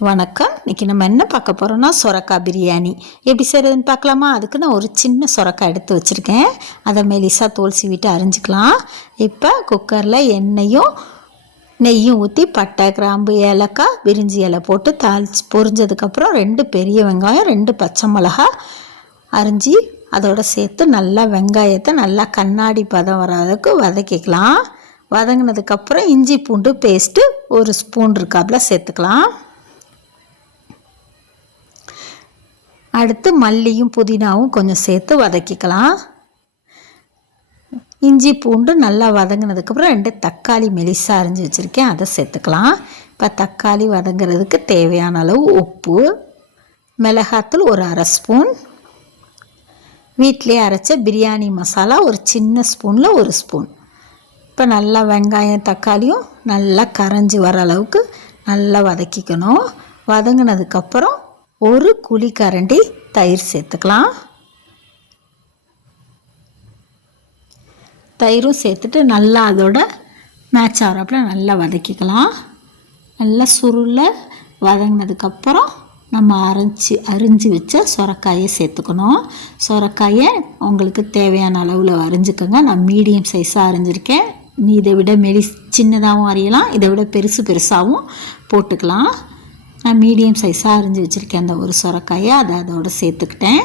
வணக்கம். இன்றைக்கி நம்ம என்ன பார்க்க போகிறோம்னா சொரக்காய் பிரியாணி எப்படி செய்கிறதுன்னு பார்க்கலாமா? அதுக்கு நான் ஒரு சின்ன சொரக்காய் எடுத்து வச்சுருக்கேன். அதை மெலிசாக தோல் சீவிட்டு அரிஞ்சிக்கலாம். இப்போ குக்கரில் எண்ணெயும் நெய்யும் ஊற்றி பட்டை, கிராம்பு, ஏலக்காய், பிரிஞ்சி இலை போட்டு தாளிச்சு பொரிஞ்சதுக்கப்புறம் 2 பெரிய வெங்காயம், 2 பச்சை மிளகா அரிஞ்சு அதோடு சேர்த்து நல்லா வெங்காயத்தை நல்லா கண்ணாடி பதம் வராதுக்கு வதக்கிக்கலாம். வதங்கினதுக்கப்புறம் இஞ்சி பூண்டு பேஸ்ட்டு 1 ஸ்பூன் இருக்காப்புல சேர்த்துக்கலாம். அடுத்து மல்லியும் புதினாவும் கொஞ்சம் சேர்த்து வதக்கிக்கலாம். இஞ்சி பூண்டு நல்லா வதங்கினதுக்கப்புறம் 2 தக்காளி மெலிசாக அரிஞ்சு வச்சுருக்கேன், அதை சேர்த்துக்கலாம். இப்போ தக்காளி வதங்கிறதுக்கு தேவையான அளவு உப்பு, மிளகாத்தூள் ஒரு 1/2 ஸ்பூன், வீட்டிலே அரைச்ச பிரியாணி மசாலா ஒரு சின்ன ஸ்பூனில் 1 ஸ்பூன். இப்போ நல்லா வெங்காயம் தக்காளியும் நல்லா கரைஞ்சி வர அளவுக்கு நல்லா வதக்கிக்கணும். வதங்கினதுக்கப்புறம் 1 குழிக்கரண்டி தயிர் சேர்த்துக்கலாம். தயிரும் சேர்த்துட்டு நல்லா அதோட மேட்ச் ஆகிறப்பல நல்லா வதக்கிக்கலாம். நல்லா சுருளை வதங்கினதுக்கப்புறம் நம்ம அரிஞ்சு வச்ச சொரக்காயை சேர்த்துக்கணும். சொரக்காயை உங்களுக்கு தேவையான அளவில் அரிஞ்சுக்கோங்க. நான் மீடியம் சைஸாக அரிஞ்சிருக்கேன். இதை விட சின்னதாகவும் அரியலாம், இதை விட பெருசாகவும் போட்டுக்கலாம். நான் மீடியம் சைஸாக அரிஞ்சு வச்சுருக்கேன் அந்த ஒரு சொரக்காயை, அதோடு சேர்த்துக்கிட்டேன்.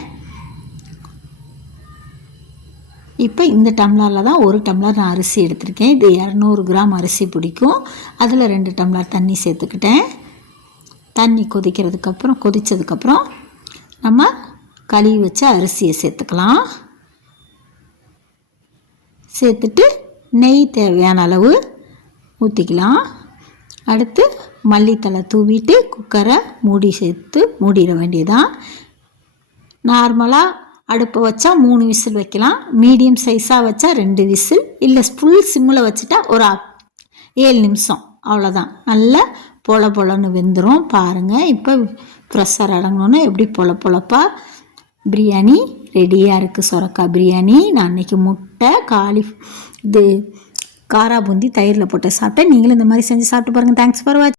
இப்போ இந்த டம்ளரில் தான் 1 டம்ளர் நான் அரிசி எடுத்திருக்கேன். இது 200 கிராம் அரிசி பிடிக்கும். அதில் 2 டம்ளர் தண்ணி சேர்த்துக்கிட்டேன். தண்ணி கொதித்ததுக்கப்புறம் நம்ம கழுவி வச்ச அரிசியை சேர்த்துக்கலாம். சேர்த்துட்டு நெய் தேவையான அளவு ஊற்றிக்கலாம். அடுத்து மல்லித்தலை தூவிட்டு குக்கரை மூடிட வேண்டியதான். நார்மலாக அடுப்பை வச்சா 3 விசில் வைக்கலாம். மீடியம் சைஸாக வச்சா 2 விசில், இல்லை ஃபுல் சிம்மில் வச்சுட்டா ஒரு 7 நிமிஷம், அவ்வளோதான். நல்லா பொலன்னு வெந்துடும். பாருங்கள், இப்போ ப்ரெஷர் அடங்கணுன்னா எப்படி பொலப்பா பிரியாணி ரெடியாக இருக்குது. சொரக்காய் பிரியாணி நான் அன்றைக்கி முட்டை காரா பூந்தி தயிரில் போட்டு சாப்பிட்டேன். நீங்களும் இந்த மாதிரி செஞ்சு சாப்பிட்டு பாருங்கள். தேங்க்ஸ் ஃபார் வாட்சிங்.